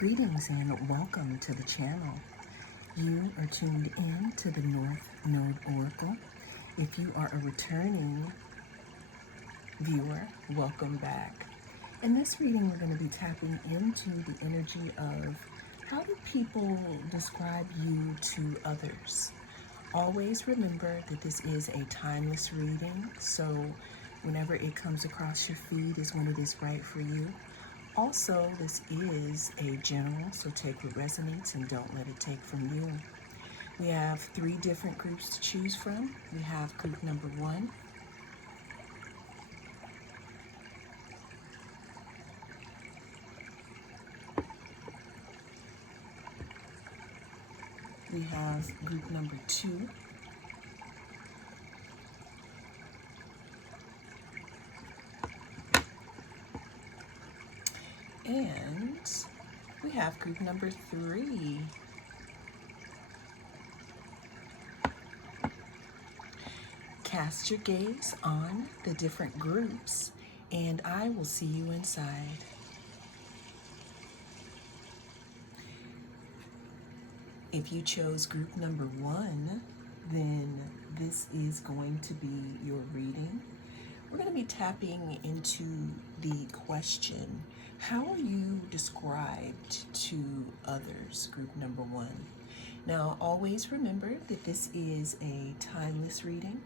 Greetings and welcome to the channel. You are tuned in to the North Node Oracle. If you are a returning viewer, welcome back. In this reading, we're going to be tapping into the energy of how do people describe you to others. Always remember that this is a timeless reading, so whenever it comes across your feed is when it is right for you. Also, this is a general, so take what resonates and don't let it take from you. We have 3 different groups to choose from. We have group number 1. We have group number 2. And we have group number 3. Cast your gaze on the different groups, and I will see you inside. If you chose group number 1, then this is going to be your reading. We're going to be tapping into the question, how are you described to others, group number 1? Now, always remember that this is a timeless reading.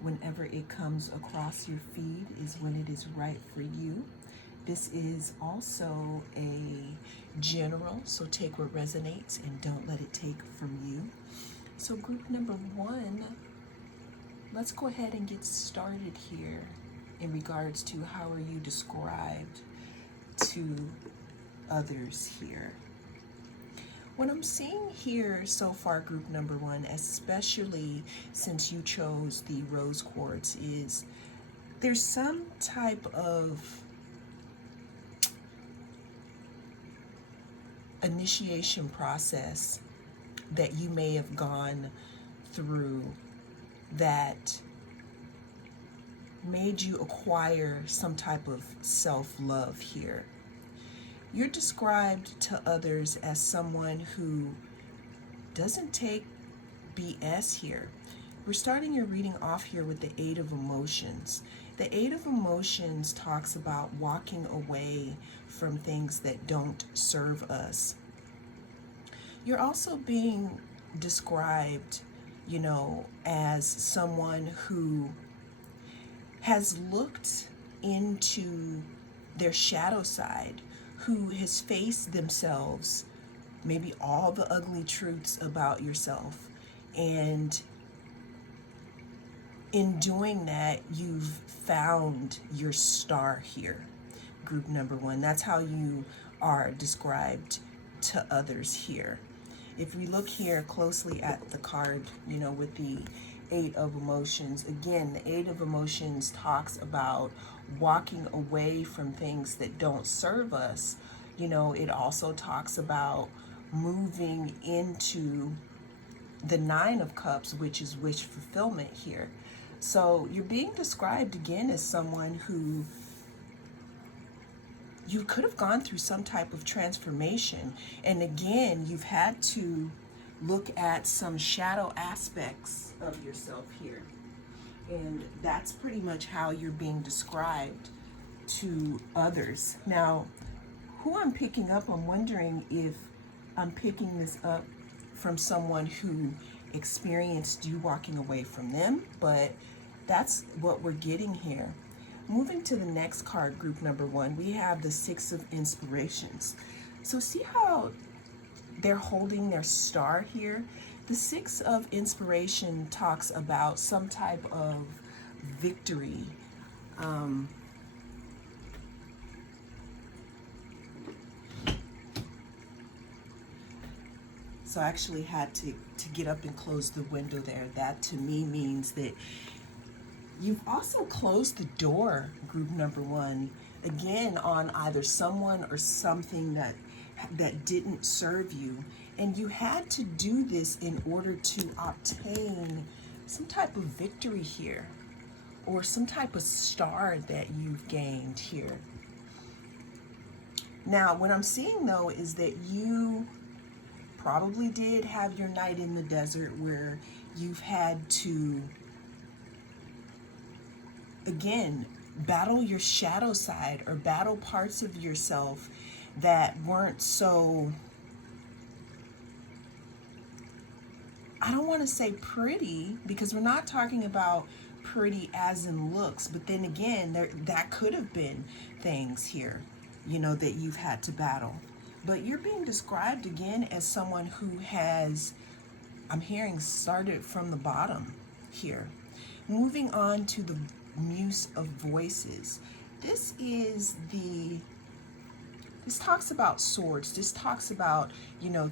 Whenever it comes across your feed is when it is right for you. This is also a general, so take what resonates and don't let it take from you. So group number 1, let's go ahead and get started here in regards to how are you described to others here. What I'm seeing here so far, group number 1, especially since you chose the rose quartz, is there's some type of initiation process that you may have gone through that made you acquire some type of self-love here. You're described to others as someone who doesn't take BS here. We're starting your reading off here with the 8 of Emotions. The 8 of Emotions talks about walking away from things that don't serve us. You're also being described, as someone who has looked into their shadow side, who has faced themselves, maybe all the ugly truths about yourself. And in doing that, you've found your star here, group number 1. That's how you are described to others here. If we look here closely at the card, with the 8 of Emotions, again, the 8 of Emotions talks about walking away from things that don't serve us. It also talks about moving into the 9 of Cups, which is wish fulfillment here. So you're being described again as someone who you could have gone through some type of transformation. And again, you've had to look at some shadow aspects of yourself here. And that's pretty much how you're being described to others. Now, who I'm picking up, I'm wondering if I'm picking this up from someone who experienced you walking away from them, but that's what we're getting here. Moving to the next card, group number 1, we have the 6 of Inspirations. So see how they're holding their star here? The 6 of Inspiration talks about some type of victory. So I actually had to get up and close the window there. That to me means that you've also closed the door, group number 1, again on either someone or something that didn't serve you. And you had to do this in order to obtain some type of victory here, or some type of star that you've gained here. Now, what I'm seeing though is that you probably did have your night in the desert where you've had to, again, battle your shadow side or battle parts of yourself that weren't so, I don't want to say pretty, because we're not talking about pretty as in looks, but then again, that could have been things here, that you've had to battle. But you're being described again as someone who has, I'm hearing, started from the bottom here. Moving on to the Muse of Voices. This talks about swords. This talks about,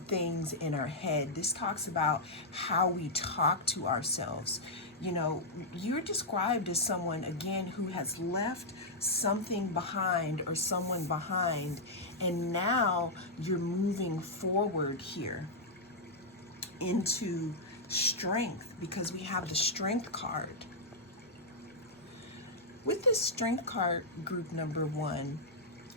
things in our head. This talks about how we talk to ourselves. You're described as someone, again, who has left something behind or someone behind, and now you're moving forward here into strength, because we have the Strength card. With this Strength card, group number 1,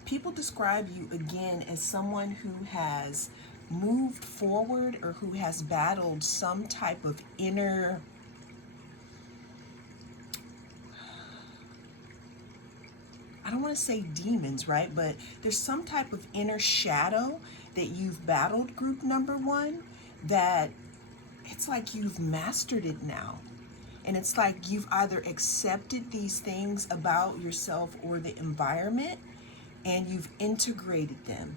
people describe you again as someone who has moved forward or who has battled some type of inner, I don't want to say demons, right? But there's some type of inner shadow that you've battled, group number 1, that it's like you've mastered it now. And it's like you've either accepted these things about yourself or the environment, and you've integrated them.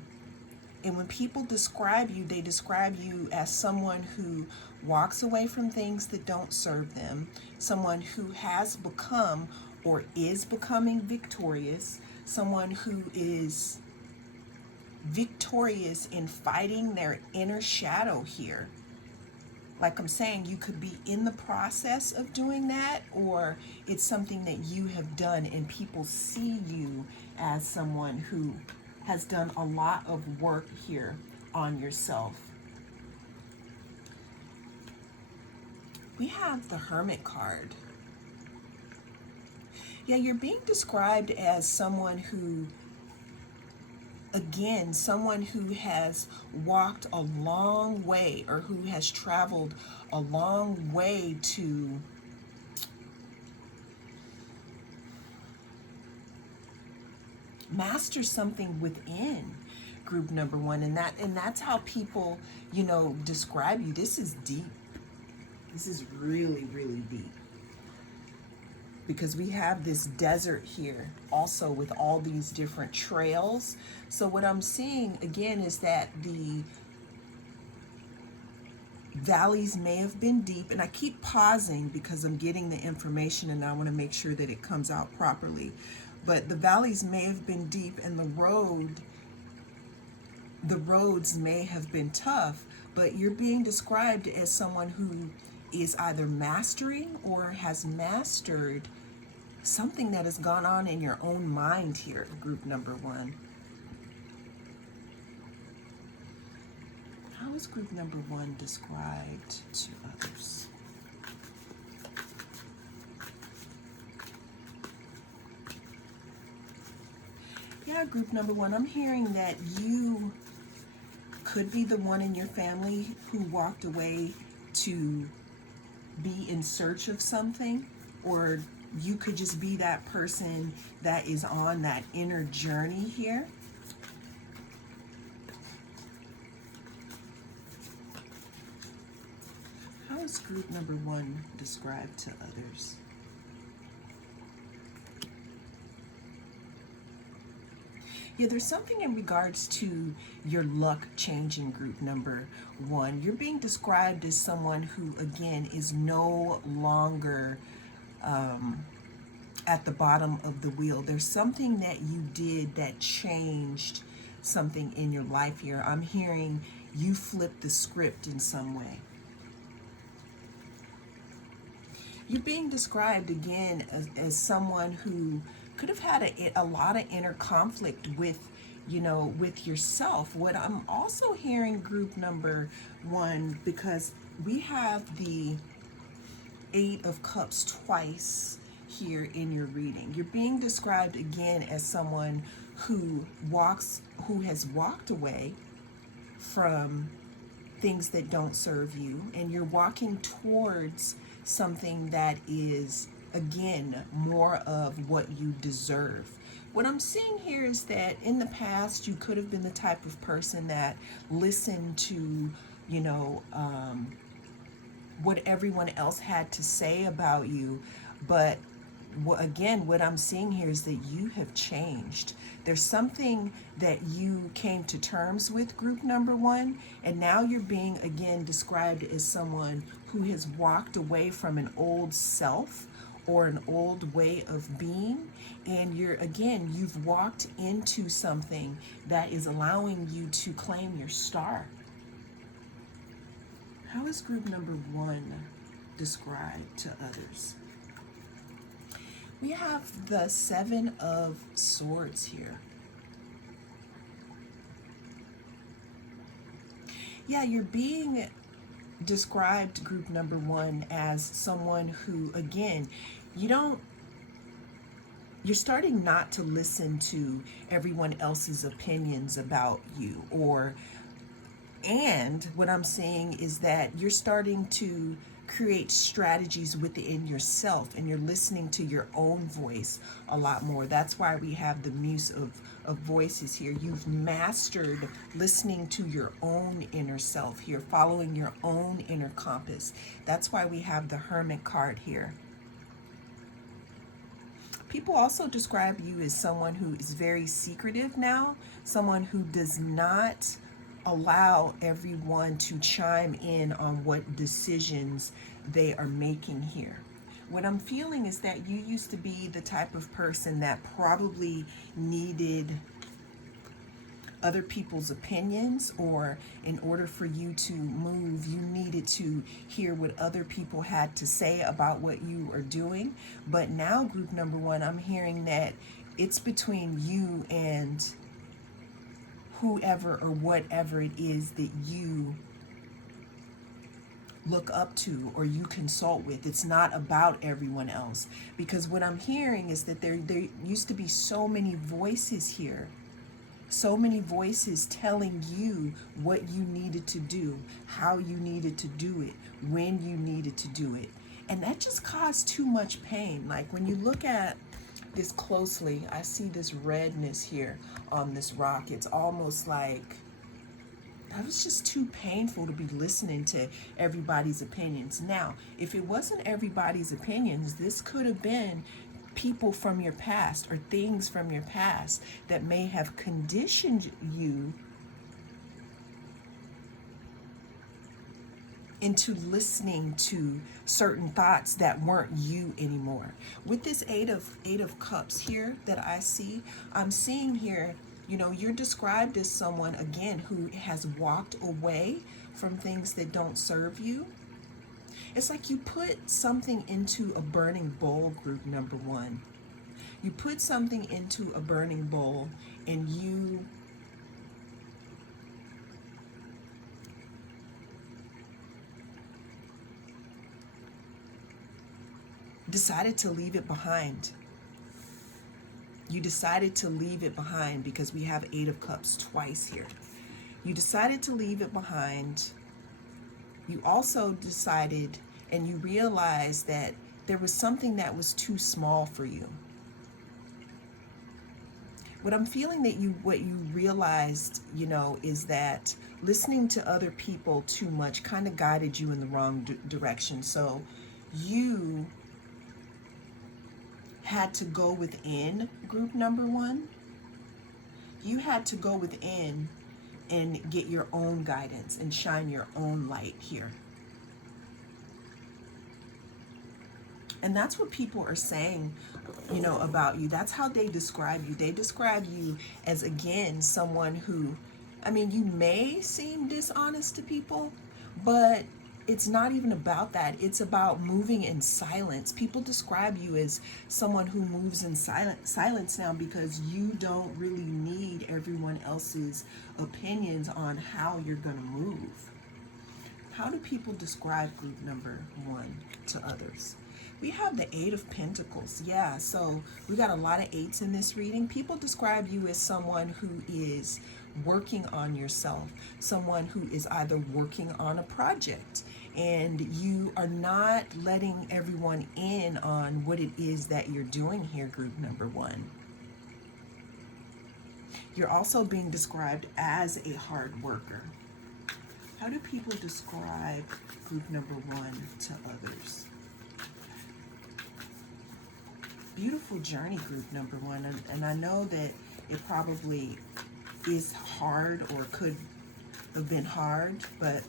And when people describe you, they describe you as someone who walks away from things that don't serve them, someone who has become or is becoming victorious, someone who is victorious in fighting their inner shadow here. Like I'm saying, you could be in the process of doing that, or it's something that you have done and people see you as someone who has done a lot of work here on yourself. We have the Hermit card. Yeah, you're being described as someone who, again, someone who has walked a long way or who has traveled a long way to master something within, group number 1. And that's how people, describe you. This is deep. This is really, really deep. Because we have this desert here also with all these different trails. So what I'm seeing again is that the valleys may have been deep, and I keep pausing because I'm getting the information and I want to make sure that it comes out properly. But the valleys may have been deep, and the roads may have been tough, but you're being described as someone who is either mastering or has mastered something that has gone on in your own mind here, group number 1. How is group number 1 described to others? Yeah, group number 1, I'm hearing that you could be the one in your family who walked away to be in search of something, or you could just be that person that is on that inner journey here. How is group number 1 described to others? Yeah, there's something in regards to your luck changing, group number 1. You're being described as someone who, again, is no longer at the bottom of the wheel. There's something that you did that changed something in your life here. I'm hearing you flipped the script in some way. You're being described again as someone who could have had a lot of inner conflict with, with yourself. What I'm also hearing, group number 1, because we have the 8 of Cups twice here in your reading. You're being described again as someone who has walked away from things that don't serve you, and you're walking towards something that is, again, more of what you deserve. What I'm seeing here is that in the past you could have been the type of person that listened to, you know, what everyone else had to say about you, but again, what I'm seeing here is that you have changed. There's something that you came to terms with, group number one, and now you're being again described as someone who has walked away from an old self or an old way of being, and you've walked into something that is allowing you to claim your star. How is group number one described to others? We have the Seven of Swords here. Yeah, you're being described, group number one, as someone who, again, you're starting not to listen to everyone else's opinions about you, and what I'm seeing is that you're starting to create strategies within yourself, and you're listening to your own voice a lot more. That's why we have the muse of voices here. You've mastered listening to your own inner self here, following your own inner compass. That's why we have the Hermit card here. People also describe you as someone who is very secretive now, someone who does not allow everyone to chime in on what decisions they are making here. What I'm feeling is that you used to be the type of person that probably needed other people's opinions, or in order for you to move, you needed to hear what other people had to say about what you are doing. But now, group number one, I'm hearing that it's between you and whoever or whatever it is that you look up to or you consult with. It's not about everyone else, because what I'm hearing is that there used to be so many voices here, so many voices telling you what you needed to do, how you needed to do it, when you needed to do it, and that just caused too much pain. Like when you look at this closely, I see this redness here on this rock. It's almost like that was just too painful to be listening to everybody's opinions. Now, if it wasn't everybody's opinions, this could have been people from your past or things from your past that may have conditioned you into listening to certain thoughts that weren't you anymore. With this eight of cups here that I see, I'm seeing here, you're described as someone, again, who has walked away from things that don't serve you. It's like you put something into a burning bowl, group number one. You put something into a burning bowl, and you decided to leave it behind. You decided to leave it behind because we have Eight of Cups twice here. You decided to leave it behind. You also decided and you realized that there was something that was too small for you. What I'm feeling that what you realized, is that listening to other people too much kind of guided you in the wrong direction. So you had to go within, group number one. You had to go within and get your own guidance and shine your own light here. And that's what people are saying, about you. That's how they describe you. They describe you as, again, someone who, you may seem dishonest to people, but it's not even about that. It's about moving in silence. People describe you as someone who moves in silence now because you don't really need everyone else's opinions on how you're going to move. How do people describe group number one to others? We have the Eight of Pentacles. Yeah, so we got a lot of eights in this reading. People describe you as someone who is working on yourself, someone who is either working on a project, and you are not letting everyone in on what it is that you're doing here, group number one. You're also being described as a hard worker. How do people describe group number one to others? Beautiful journey, group number one. And I know that it probably is hard or could have been hard, but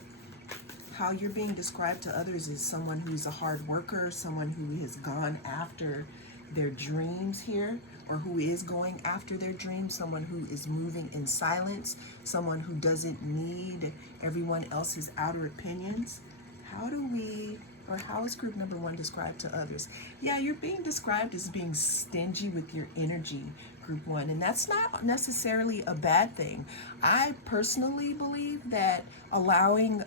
how you're being described to others is someone who's a hard worker, someone who has gone after their dreams here, or who is going after their dreams, someone who is moving in silence, someone who doesn't need everyone else's outer opinions. How is group number one described to others? Yeah, you're being described as being stingy with your energy, group one, and that's not necessarily a bad thing. I personally believe that allowing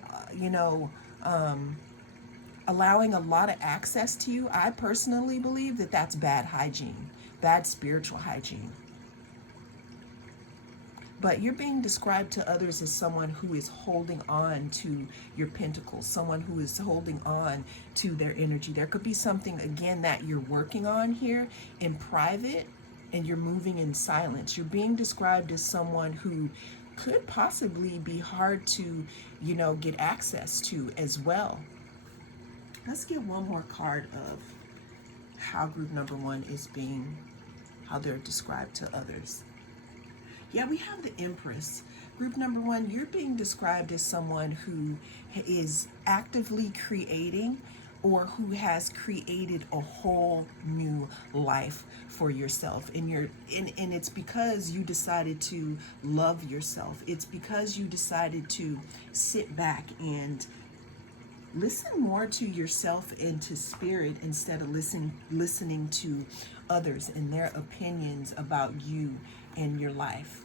allowing a lot of access to you, I personally believe that that's bad hygiene, bad spiritual hygiene. But you're being described to others as someone who is holding on to your pentacles, someone who is holding on to their energy. There could be something, again, that you're working on here in private, and you're moving in silence. You're being described as someone who could possibly be hard to, get access to as well. Let's get one more card of how group number one is how they're described to others. Yeah, we have the Empress. Group number one, you're being described as someone who is actively creating or who has created a whole new life for yourself. And it's because you decided to love yourself. It's because you decided to sit back and listen more to yourself and to spirit instead of listening to others and their opinions about you and your life.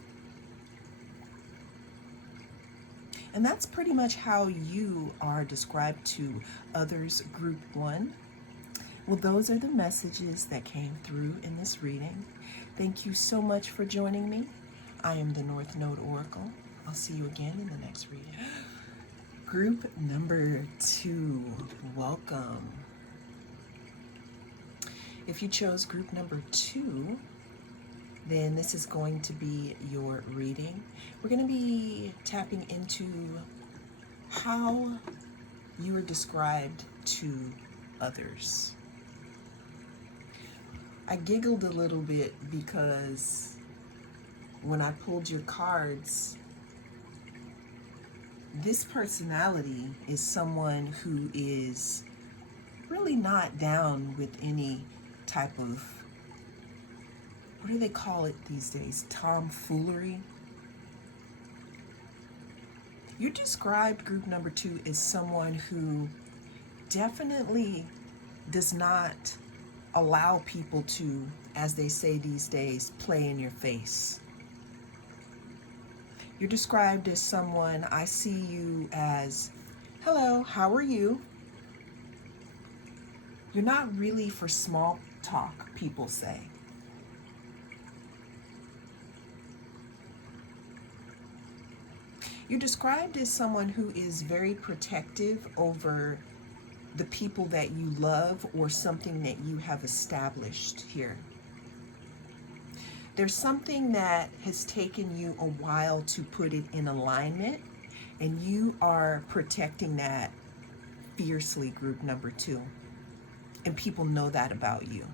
And that's pretty much how you are described to others, group one. Well, those are the messages that came through in this reading. Thank you so much for joining me. I am the North Node Oracle. I'll see you again in the next reading. Group number two, welcome. If you chose group number two, then this is going to be your reading. We're going to be tapping into how you are described to others. I giggled a little bit because when I pulled your cards, this personality is someone who is really not down with any type of, what do they call it these days? Tomfoolery. You described group number two as someone who definitely does not allow people to, as they say these days, play in your face. You're described as someone, I see you as, hello, how are you? You're not really for small talk, people say. You're described as someone who is very protective over the people that you love or something that you have established here. There's something that has taken you a while to put it in alignment, and you are protecting that fiercely, group number two. And people know that about you.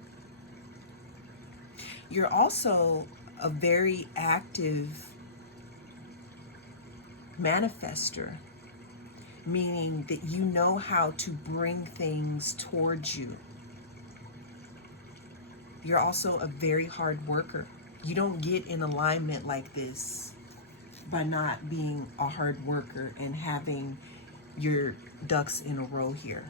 You're also a very active manifester, meaning that you know how to bring things towards you. You're also a very hard worker. You don't get in alignment like this by not being a hard worker and having your ducks in a row here.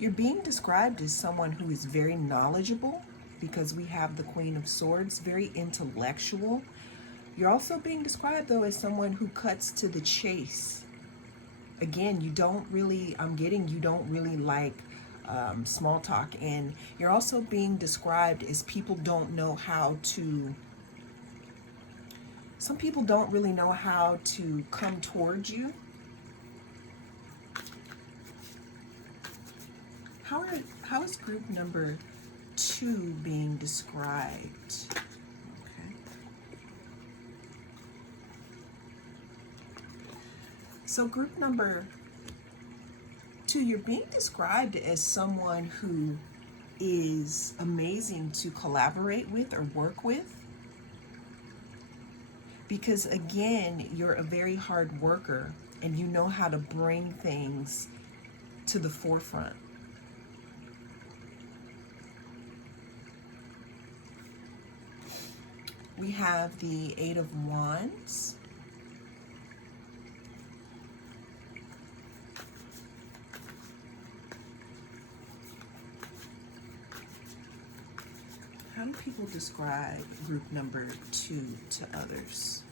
You're being described as someone who is very knowledgeable, because we have the Queen of Swords, very intellectual, You're also being described, though, as someone who cuts to the chase. Again, you don't really, I'm getting, you don't really like small talk. And you're also being described as people don't know how to, some people don't really know how to come towards you. How is group number 2 being described? Okay. So group number 2, you're being described as someone who is amazing to collaborate with or work with. Because again, you're a very hard worker and you know how to bring things to the forefront. We have the 8 of Wands. How do people describe group number 2 to others?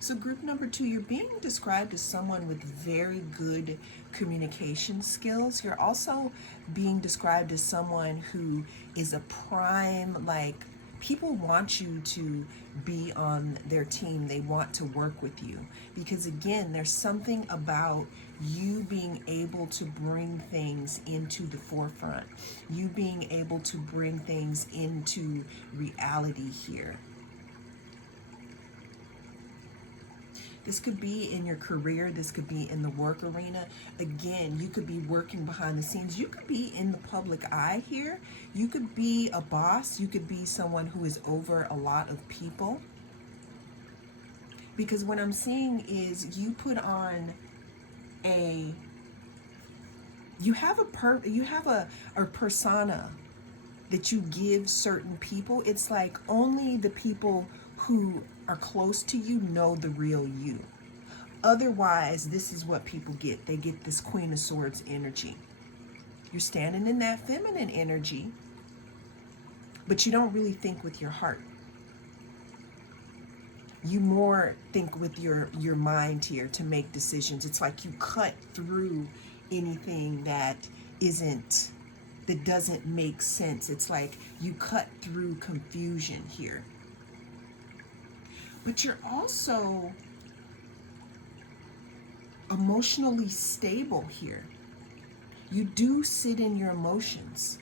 So group number 2, you're being described as someone with very good communication skills. You're also being described as someone who is a prime, like, people want you to be on their team. They want to work with you. Because again, there's something about you being able to bring things into the forefront. You being able to bring things into reality here. This could be in your career. This could be in the work arena. Again, you could be working behind the scenes. You could be in the public eye here. You could be a boss. You could be someone who is over a lot of people. Because what I'm seeing is you put on you have a persona that you give certain people. It's like only the people who are close to you know the real you. Otherwise, this is what people get. They get this Queen of Swords energy. You're standing in that feminine energy, but you don't really think with your heart. You more think with your mind here to make decisions. It's like you cut through anything that doesn't make sense. It's like you cut through confusion here. But you're also emotionally stable here. You do sit in your emotions.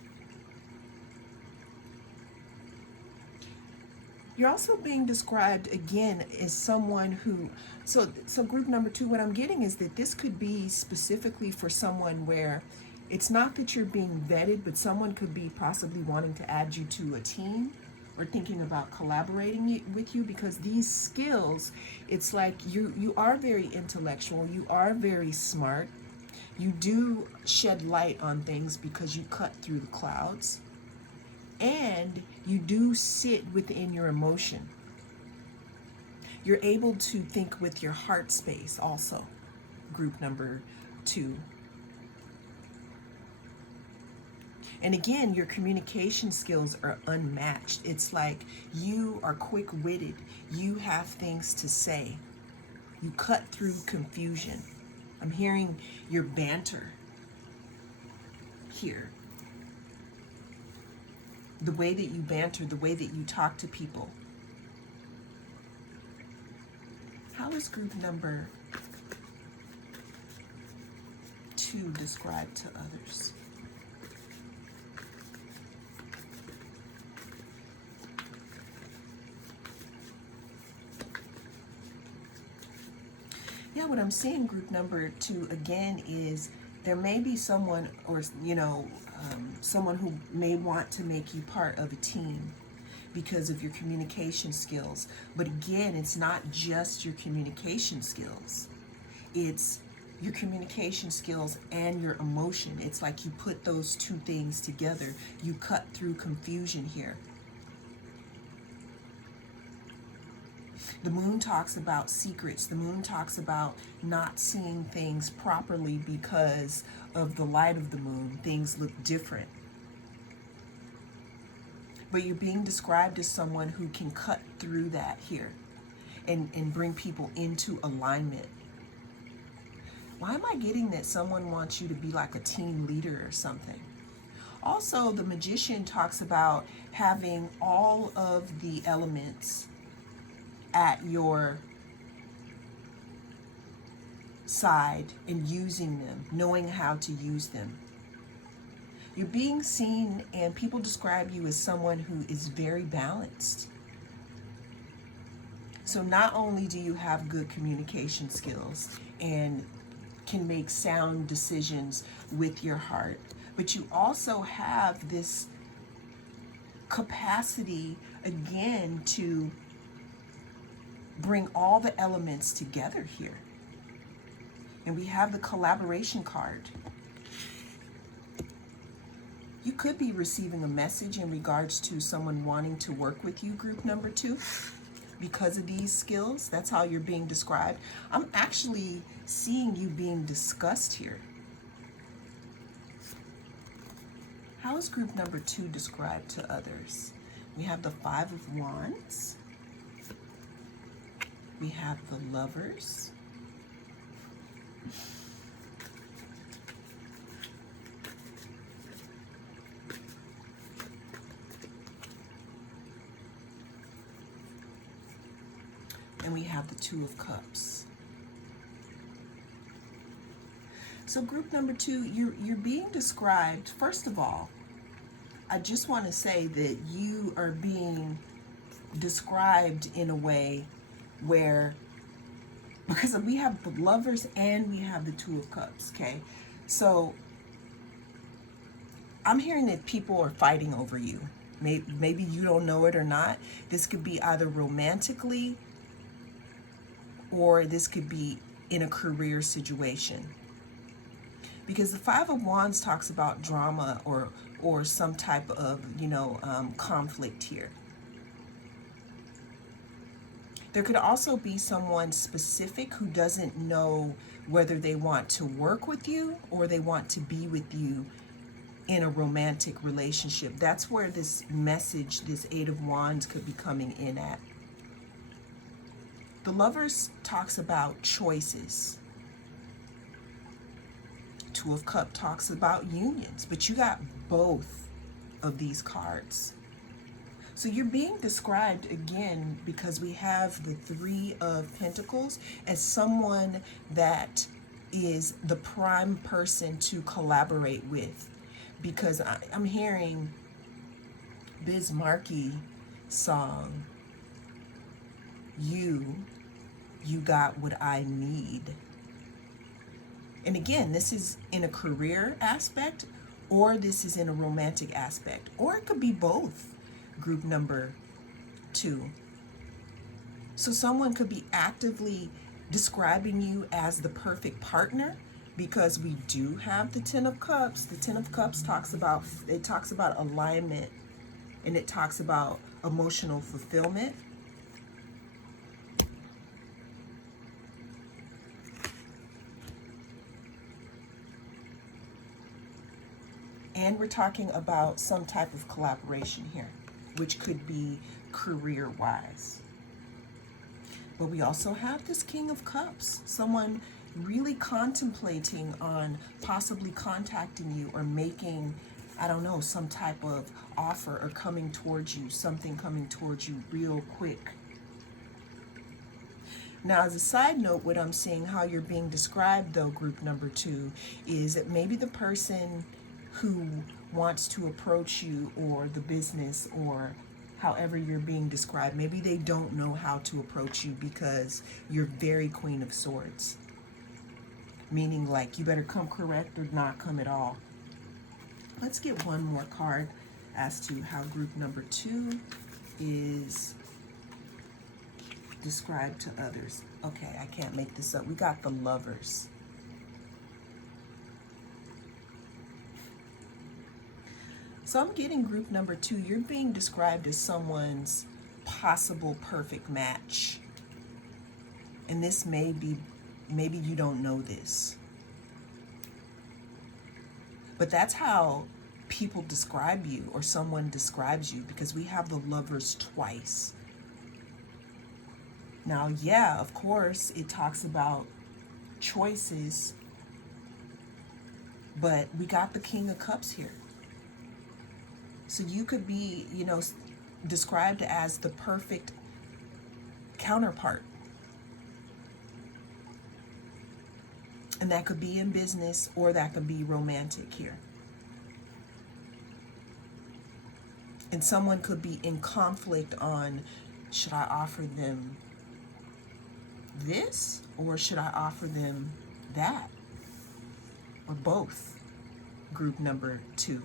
You're also being described again as someone who, so group number 2, what I'm getting is that this could be specifically for someone where it's not that you're being vetted, but someone could be possibly wanting to add you to a team or thinking about collaborating with you, because these skills, it's like you are very intellectual, you are very smart, you do shed light on things because you cut through the clouds, and you do sit within your emotion. You're able to think with your heart space also, group number 2. And again, your communication skills are unmatched. It's like you are quick-witted. You have things to say. You cut through confusion. I'm hearing your banter here. The way that you banter, the way that you talk to people. How is group number 2 described to others? Yeah, what I'm seeing, group number 2, again, is there may be someone, or someone who may want to make you part of a team because of your communication skills. But again, it's not just your communication skills. It's your communication skills and your emotion. It's like you put those two things together. You cut through confusion here. The moon talks about secrets. The moon talks about not seeing things properly because of the light of the moon. Things look different. But you're being described as someone who can cut through that here and bring people into alignment. Why am I getting that someone wants you to be like a team leader or something? Also, the magician talks about having all of the elements at your side and using them, knowing how to use them. You're being seen, and people describe you as someone who is very balanced. So not only do you have good communication skills and can make sound decisions with your heart, but you also have this capacity, again, to bring all the elements together here. And we have the collaboration card. You could be receiving a message in regards to someone wanting to work with you, group number 2, because of these skills. That's how you're being described. I'm actually seeing you being discussed here. How is group number 2 described to others? We have the 5 of Wands. We have the Lovers. And we have the 2 of Cups. So group number 2, you're being described, first of all, I just want to say that you are being described in a way where, because we have the Lovers and we have the 2 of Cups, okay? So I'm hearing that people are fighting over you. Maybe you don't know it or not. This could be either romantically, or this could be in a career situation. Because the 5 of Wands talks about drama or some type of, conflict here. There could also be someone specific who doesn't know whether they want to work with you or they want to be with you in a romantic relationship. That's where this message, this 8 of Wands, could be coming in at. The Lovers talks about choices. 2 of Cups talks about unions, but you got both of these cards. So you're being described, again, because we have the 3 of Pentacles, as someone that is the prime person to collaborate with. Because I'm hearing Biz Markie song, You got what I need. And again, this is in a career aspect, or this is in a romantic aspect, or it could be both, group number 2. So someone could be actively describing you as the perfect partner, because we do have the 10 of Cups. The 10 of Cups talks about alignment, and it talks about emotional fulfillment. And we're talking about some type of collaboration here, which could be career-wise. But we also have this King of Cups, someone really contemplating on possibly contacting you or making, I don't know, some type of offer or coming towards you, something coming towards you real quick. Now, as a side note, what I'm seeing, how you're being described, though, group number 2, is that maybe the person who wants to approach you, or the business, or however you're being described, maybe they don't know how to approach you because you're very Queen of Swords. Meaning, like, you better come correct or not come at all. Let's get one more card as to how group number 2 is described to others. Okay, I can't make this up. We got the Lovers. So I'm getting group number 2. You're being described as someone's possible perfect match. And this may be, maybe you don't know this, but that's how people describe you or someone describes you, because we have the Lovers twice. Now, yeah, of course, it talks about choices, but we got the King of Cups here. So you could be, described as the perfect counterpart. And that could be in business or that could be romantic here. And someone could be in conflict on, should I offer them this or should I offer them that? Or both, group number 2.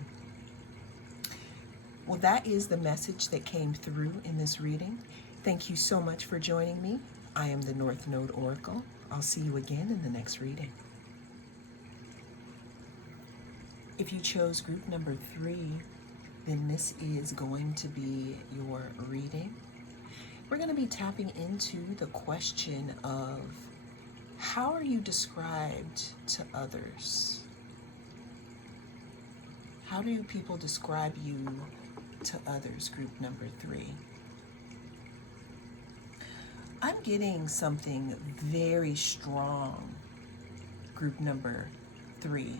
Well, that is the message that came through in this reading. Thank you so much for joining me. I am the North Node Oracle. I'll see you again in the next reading. If you chose group number 3, then this is going to be your reading. We're going to be tapping into the question of, how are you described to others? How do people describe you to others, group number 3? I'm getting something very strong, group number 3.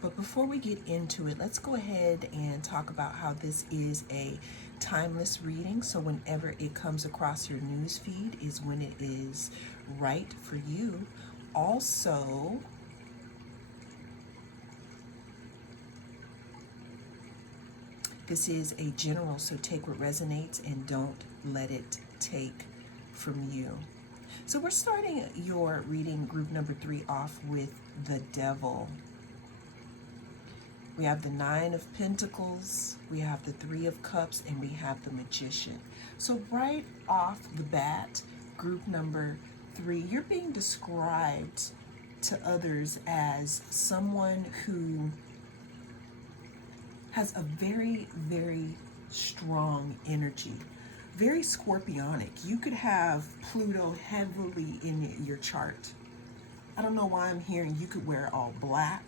But before we get into it, let's go ahead and talk about how this is a timeless reading. So whenever it comes across your news feed is when it is right for you. Also, this is a general, so take what resonates and don't let it take from you. So we're starting your reading, group number 3, off with the Devil. We have the 9 of Pentacles, we have the 3 of Cups, and we have the Magician. So right off the bat, group number 3, you're being described to others as someone who has a very, very strong energy, very scorpionic. You could have Pluto heavily in your chart. I don't know why I'm hearing you could wear all black.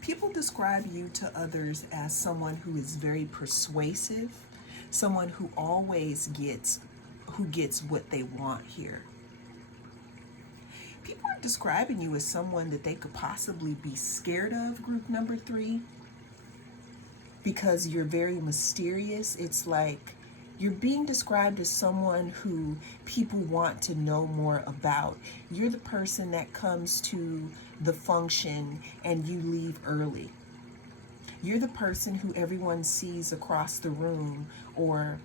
People describe you to others as someone who is very persuasive, someone who always gets what they want here. People are describing you as someone that they could possibly be scared of, group number 3, because you're very mysterious. It's like you're being described as someone who people want to know more about. You're the person that comes to the function and you leave early. You're the person who everyone sees across the room, or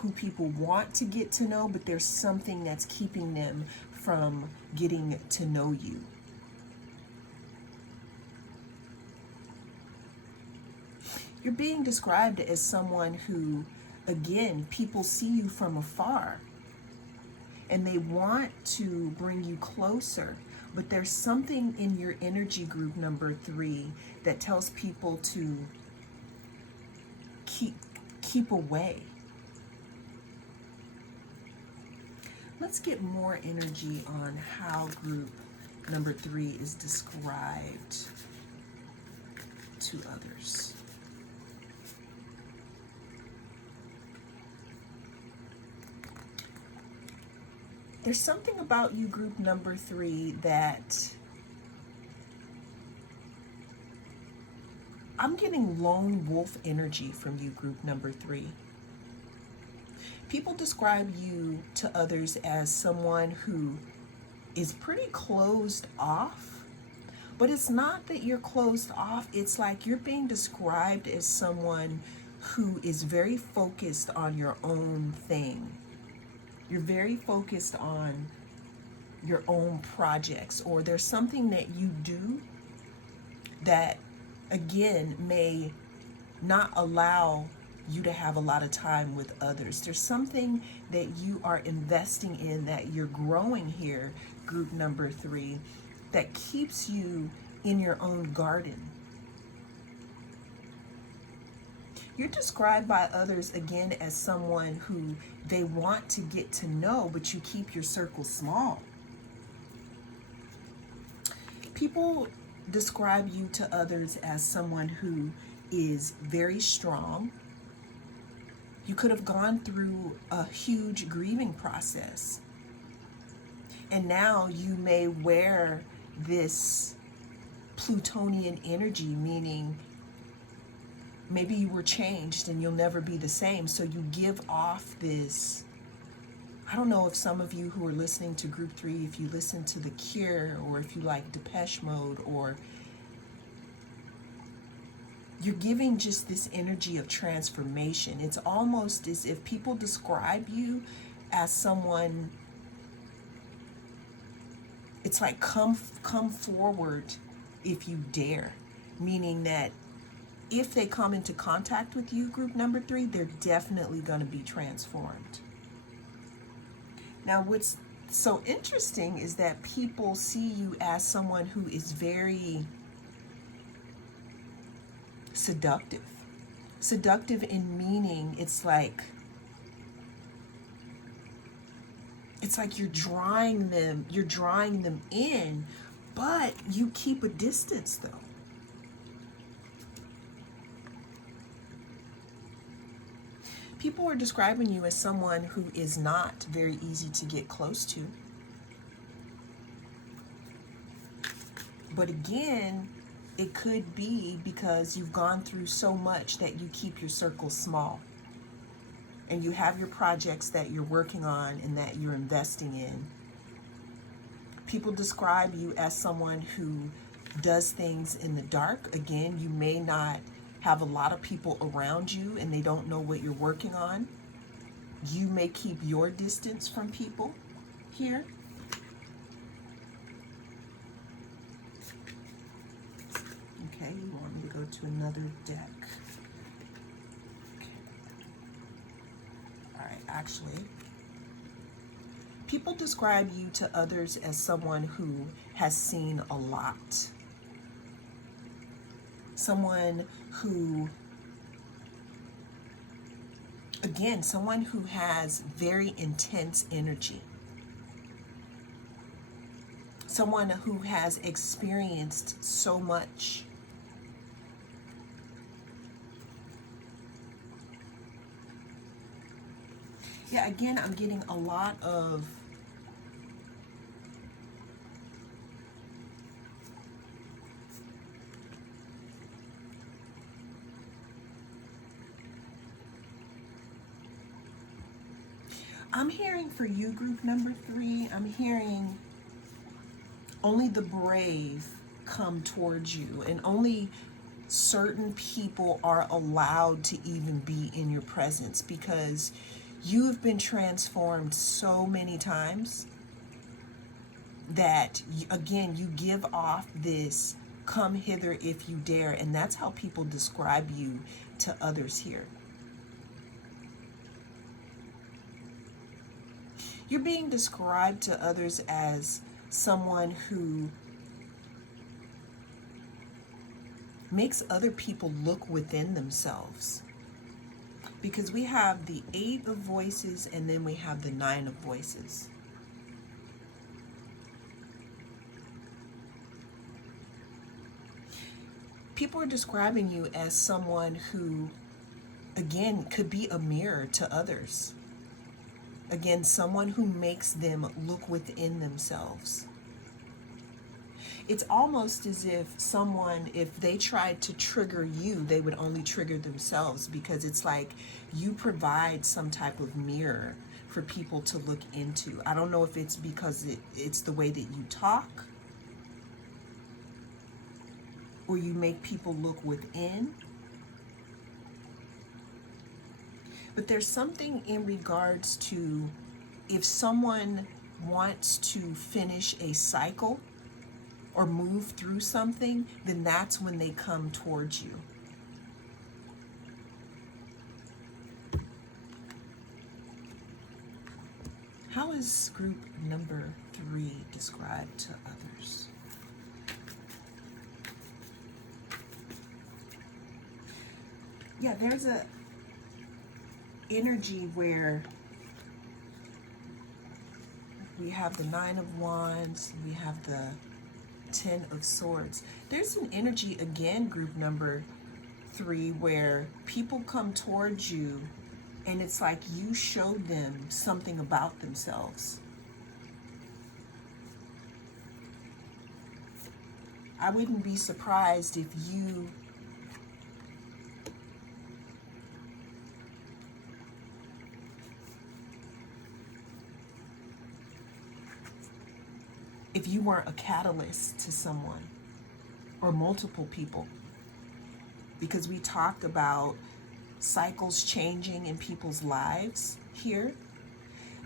who people want to get to know, but there's something that's keeping them from getting to know you. You're being described as someone who, again, people see you from afar and they want to bring you closer, but there's something in your energy, group number 3, that tells people to keep away. Let's get more energy on how group number 3 is described to others. There's something about you, group number 3, that I'm getting lone wolf energy from you, group number 3. People describe you to others as someone who is pretty closed off, but it's not that you're closed off. It's like you're being described as someone who is very focused on your own thing. You're very focused on your own projects, or there's something that you do that, again, may not allow you to have a lot of time with others. There's something that you are investing in, that you're growing here, group number 3, that keeps you in your own garden. You're described by others, again, as someone who they want to get to know, but you keep your circle small. People describe you to others as someone who is very strong. You could have gone through a huge grieving process. And now you may wear this Plutonian energy, meaning maybe you were changed and you'll never be the same. So you give off this, I don't know if some of you who are listening to Group 3, if you listen to The Cure, or if you like Depeche Mode, or you're giving just this energy of transformation. It's almost as if people describe you as someone, it's like come forward if you dare, meaning that if they come into contact with you, group number 3, they're definitely going to be transformed. Now, what's so interesting is that people see you as someone who is very seductive. Seductive in meaning it's like you're drawing them in, but you keep a distance though. People are describing you as someone who is not very easy to get close to. But again, it could be because you've gone through so much that you keep your circle small. And you have your projects that you're working on and that you're investing in. People describe you as someone who does things in the dark. Again, you may not have a lot of people around you and they don't know what you're working on. You may keep your distance from people here. Okay, you want me to go to another deck. Okay. All right, actually, people describe you to others as someone who has seen a lot. Someone who, again, someone who has very intense energy. Someone who has experienced so much. Yeah, again, I'm getting a lot of I'm hearing for you, group number 3, I'm hearing only the brave come towards you, and only certain people are allowed to even be in your presence, because you have been transformed so many times that, again, you give off this come hither if you dare, and that's how people describe you to others here. You're being described to others as someone who makes other people look within themselves. Because we have the 8 of voices and then we have the 9 of voices. People are describing you as someone who, again, could be a mirror to others. Again, someone who makes them look within themselves. It's almost as if someone, if they tried to trigger you, they would only trigger themselves, because it's like you provide some type of mirror for people to look into. I don't know if it's because it's the way that you talk, or you make people look within. But there's something in regards to if someone wants to finish a cycle or move through something, then that's when they come towards you. How is group number 3 described to others? Yeah, there's a energy where we have the 9 of Wands, we have the Ten of Swords. There's an energy again, group number 3, where people come towards you and it's like you showed them something about themselves. I wouldn't be surprised if you weren't a catalyst to someone or multiple people, because we talked about cycles changing in people's lives here.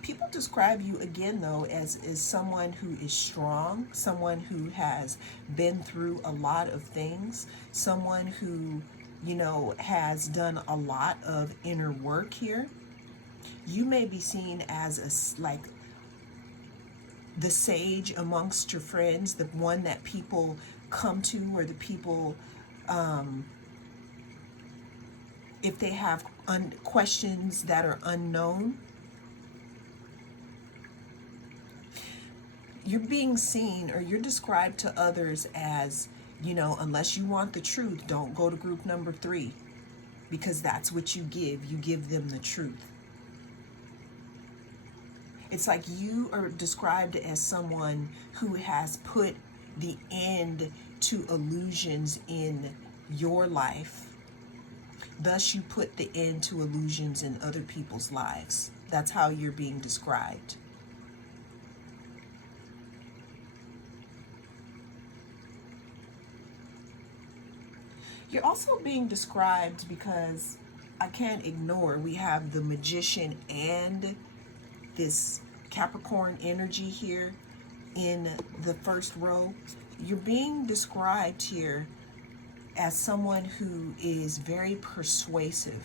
People describe you again, though, as someone who is strong, someone who has been through a lot of things, someone who, has done a lot of inner work here. You may be seen as like the sage amongst your friends, the one that people come to, or the people, if they have questions that are unknown. You're being seen, or you're described to others as, unless you want the truth, don't go to group number 3, because that's what you give. You give them the truth. It's like you are described as someone who has put the end to illusions in your life. Thus, you put the end to illusions in other people's lives. That's how you're being described. You're also being described, because I can't ignore, we have the Magician and this Capricorn energy here in the first row. You're being described here as someone who is very persuasive.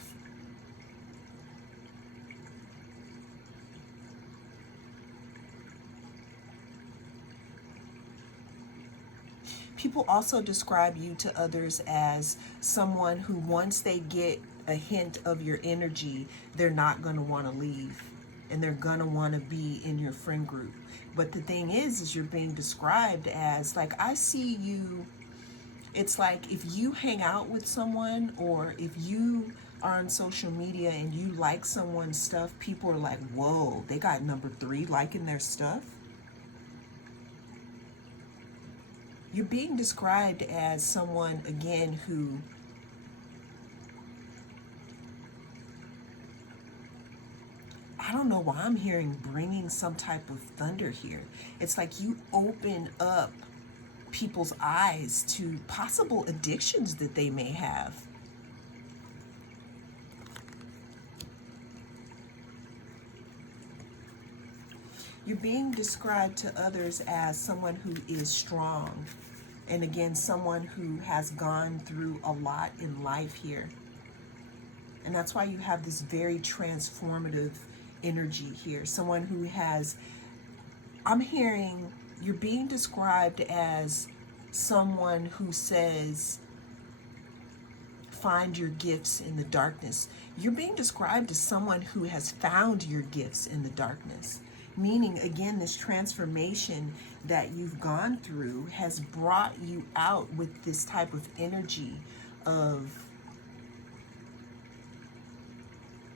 People also describe you to others as someone who, once they get a hint of your energy, they're not going to want to leave, and they're going to want to be in your friend group. But the thing is you're being described as, like, I see you, it's like if you hang out with someone, or if you are on social media and you like someone's stuff, people are like, whoa, they got number 3 liking their stuff. You're being described as someone, again, who I don't know why I'm hearing bringing some type of thunder here. It's like you open up people's eyes to possible addictions that they may have. You're being described to others as someone who is strong. And again, someone who has gone through a lot in life here. And that's why you have this very transformative energy here. Someone who has, I'm hearing, you're being described as someone who says, find your gifts in the darkness. You're being described as someone who has found your gifts in the darkness. Meaning, again, this transformation that you've gone through has brought you out with this type of energy of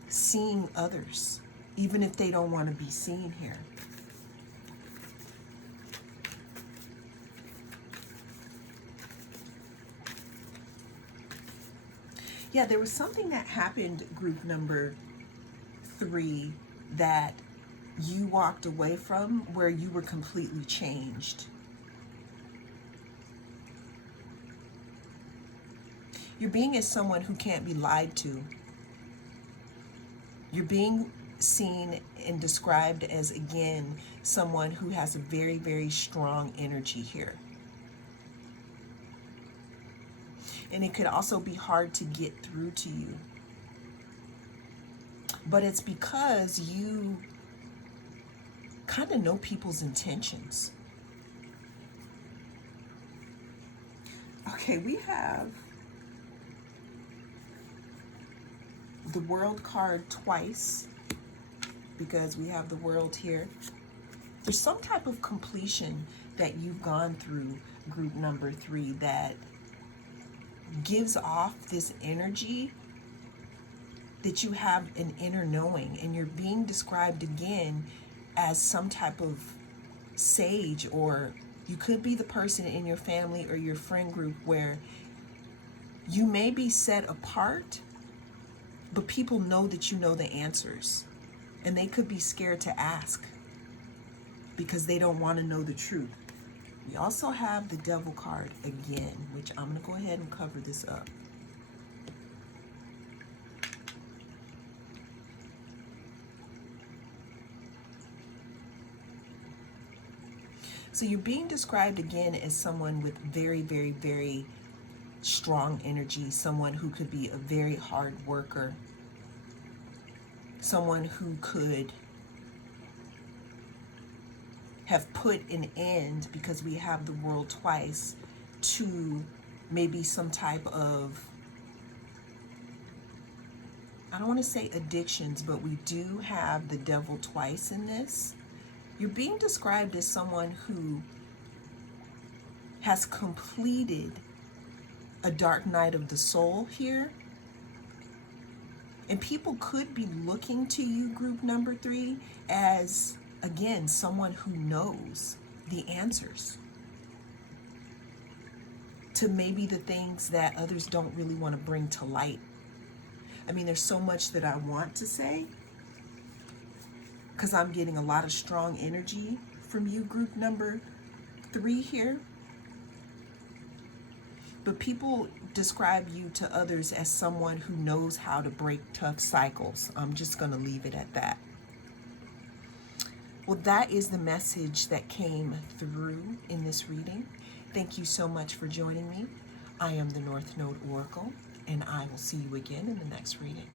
seeing others, even if they don't want to be seen here. Yeah, there was something that happened, group number 3, that you walked away from, where you were completely changed. You're being as someone who can't be lied to. You're being seen and described as, again, someone who has a very, very strong energy here. And it could also be hard to get through to you. But it's because you kind of know people's intentions. Okay, we have the World card twice, because we have the World here. There's some type of completion that you've gone through, group number 3, that gives off this energy that you have an inner knowing, and you're being described again as some type of sage, or you could be the person in your family or your friend group where you may be set apart, but people know that you know the answers, and they could be scared to ask because they don't want to know the truth. We also have the Devil card again, which I'm going to go ahead and cover this up. So you're being described again as someone with very, very, very strong energy, someone who could be a very hard worker, someone who could have put an end, because we have the world twice, to maybe some type of, I don't want to say addictions, but we do have the devil twice in this. You're being described as someone who has completed a dark night of the soul here. And people could be looking to you, group number 3, as, again, someone who knows the answers to maybe the things that others don't really want to bring to light. I mean, there's so much that I want to say, because I'm getting a lot of strong energy from you, group number 3 here. But people describe you to others as someone who knows how to break tough cycles. I'm just going to leave it at that. Well, that is the message that came through in this reading. Thank you so much for joining me. I am the North Node Oracle, and I will see you again in the next reading.